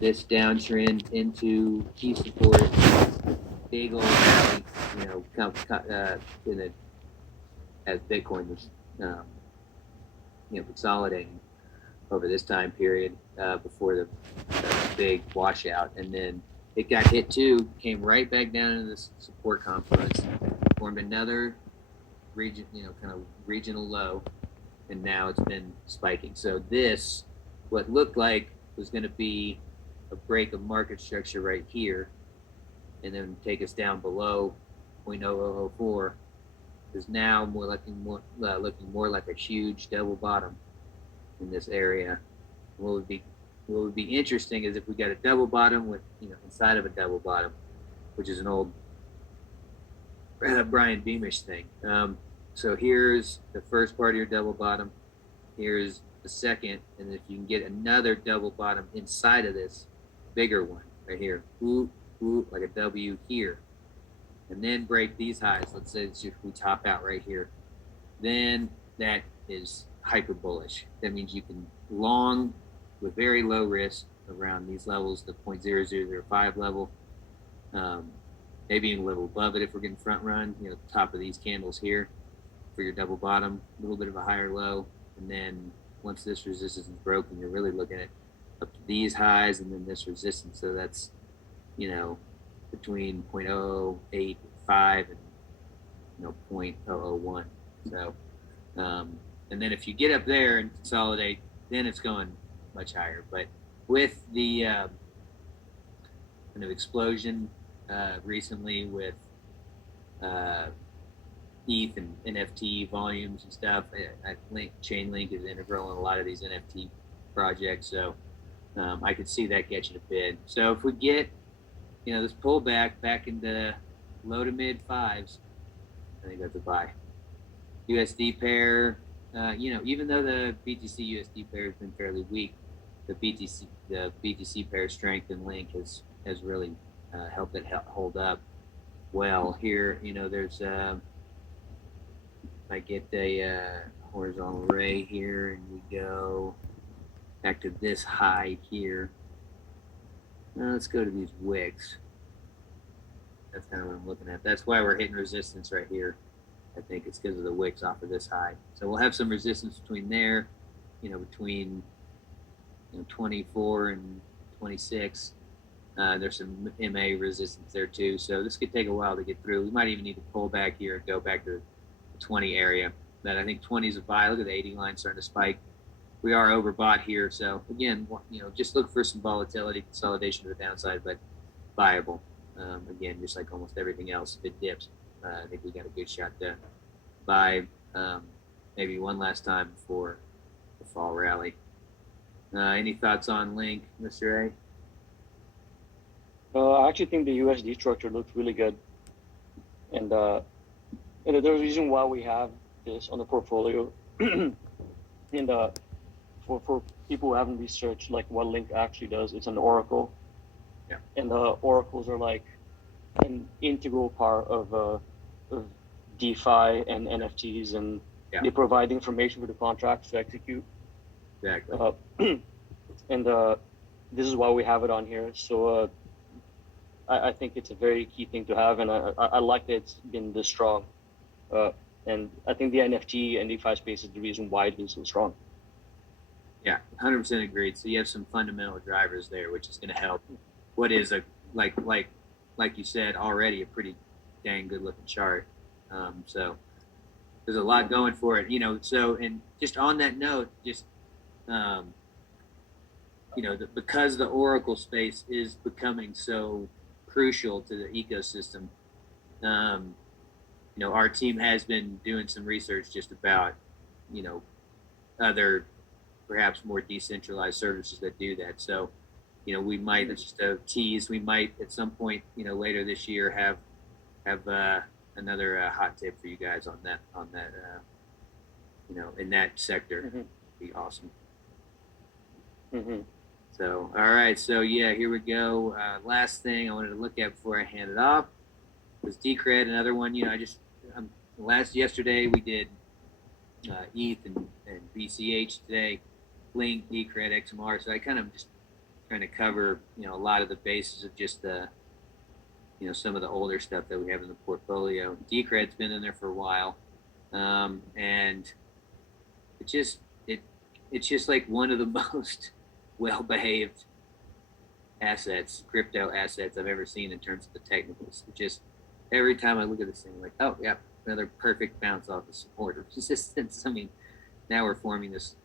this downtrend into key support, big old rally, in the as Bitcoin was consolidating over this time period before the big washout, and then it got hit too, came right back down into this support confluence, formed another region, kind of regional low, and now it's been spiking. So this, what looked like was going to be a break of market structure right here, and then take us down below 0.0004, is now looking more like a huge double bottom in this area. What would be interesting is if we got a double bottom with inside of a double bottom, which is an old Brian Beamish thing. So here's the first part of your double bottom. Here's the second, and if you can get another double bottom inside of this bigger one right here, like a W here, and then break these highs. Let's say if we top out right here, then that is hyper bullish. That means you can long with very low risk around these levels, the 0.0005 level, maybe even a little above it if we're getting front run, the top of these candles here for your double bottom, a little bit of a higher low, and then once this resistance is broken, you're really looking at up to these highs and then this resistance. So that's between 0.085 and 0.001. So and then if you get up there and consolidate, then it's going much higher. But with the kind of explosion recently with ETH and NFT volumes and stuff, Chainlink is integral in a lot of these NFT projects. So I could see that catching a bid. So if we get this pullback back into low to mid fives, I think that's a buy. USD pair, even though the BTC USD pair has been fairly weak, the BTC pair strength and Link has really helped it hold up well. Here, there's I get a horizontal ray here, and we go back to this high here. Now let's go to these wicks. That's kind of what I'm looking at. That's why we're hitting resistance right here. I think it's because of the wicks off of this high. So we'll have some resistance between there, between 24 and 26. There's some MA resistance there too. So this could take a while to get through. We might even need to pull back here and go back to the 20 area. But I think 20 is a buy. Look at the 80 line starting to spike. We are overbought here. So again, just look for some volatility, consolidation to the downside, but viable. Again, just like almost everything else, if it dips, I think we got a good shot to buy maybe one last time before the fall rally. Any thoughts on Link, Mr. A? I actually think the USD structure looks really good, and there's a reason why we have this on the portfolio. And for people who haven't researched like what Link actually does, it's an oracle. Yeah. And oracles are like an integral part of DeFi and NFTs, and they provide information for the contracts to execute. Exactly. And this is why we have it on here. So I think it's a very key thing to have, and I like that it's been this strong. And I think the NFT and DeFi space is the reason why it is so strong. Yeah, 100% agreed. So you have some fundamental drivers there, which is going to help. What is a like you said already, a pretty dang good looking chart. So there's a lot going for it, So, and just on that note, just because the oracle space is becoming so crucial to the ecosystem, our team has been doing some research just about other perhaps more decentralized services that do that. So we might, just a tease, we might at some point later this year have another hot tip for you guys on that in that sector. Mm-hmm. Be awesome. Mm-hmm. So all right, so yeah, here we go. Last thing I wanted to look at before I hand it off was Decred, another one. Yesterday we did ETH and BCH today. Link, Decred, XMR. So I kind of just trying to cover, you know, a lot of the bases of just the, you know, some of the older stuff that we have in the portfolio. Decred's been in there for a while, and it's just like one of the most well-behaved assets, crypto assets I've ever seen in terms of the technicals. It just every time I look at this thing, I'm like, oh yeah, another perfect bounce off the support or resistance. I mean, now we're forming this,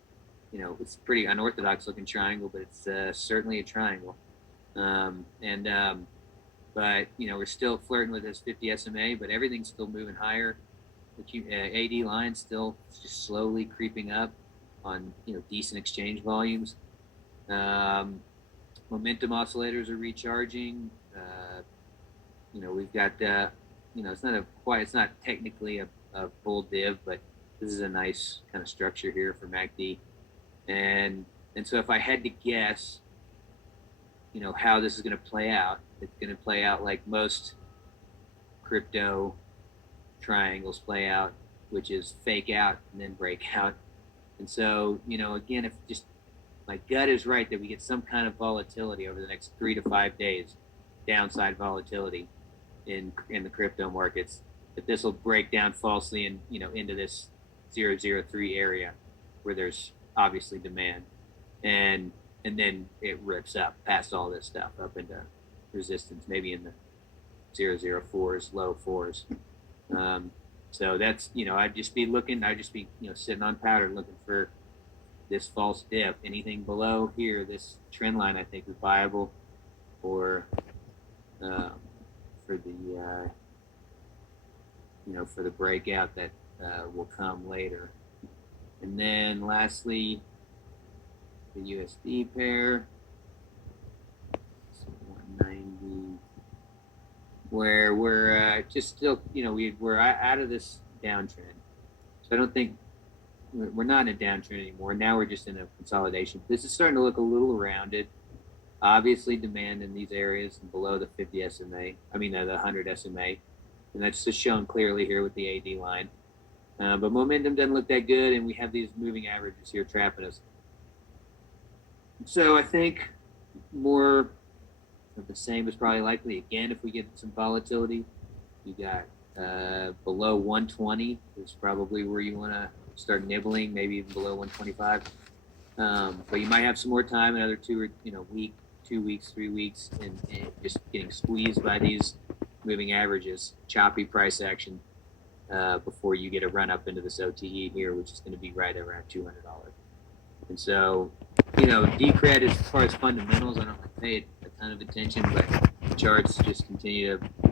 you know, it's pretty unorthodox looking triangle, but it's certainly a triangle. But you know, we're still flirting with this 50 SMA, but everything's still moving higher. The AD line still just slowly creeping up on, you know, decent exchange volumes. Momentum oscillators are recharging. You know, we've got you know, it's not technically a bull div, but this is a nice kind of structure here for MACD. And so if I had to guess, you know, how this is going to play out, it's going to play out like most crypto triangles play out, which is fake out and then break out. And so, you know, again, if just my gut is right that we get some kind of volatility over the next 3 to 5 days, downside volatility in the crypto markets, that this will break down falsely and, you know, into this 003 area where there's obviously demand, and then it rips up past all this stuff up into resistance, maybe in the 004s, low fours. So that's, you know, I'd just be, you know, sitting on powder looking for this false dip. Anything below here, this trend line, I think is viable for the you know, for the breakout that will come later. And then lastly, the USD pair, so 190, where we're just still, you know, we're out of this downtrend. So I don't think we're not in a downtrend anymore. Now we're just in a consolidation. This is starting to look a little rounded. Obviously, demand in these areas and below the 50 SMA, the 100 SMA, and that's just shown clearly here with the AD line. But momentum doesn't look that good, and we have these moving averages here trapping us. So I think more of the same is probably likely. Again, if we get some volatility, you got below 120 is probably where you want to start nibbling, maybe even below 125. But you might have some more time, another 2 weeks, 3 weeks, and just getting squeezed by these moving averages, choppy price action before you get a run up into this OTE here, which is going to be right around $200. And so, you know, Decred, as far as fundamentals, I don't pay a ton of attention, but the charts just continue to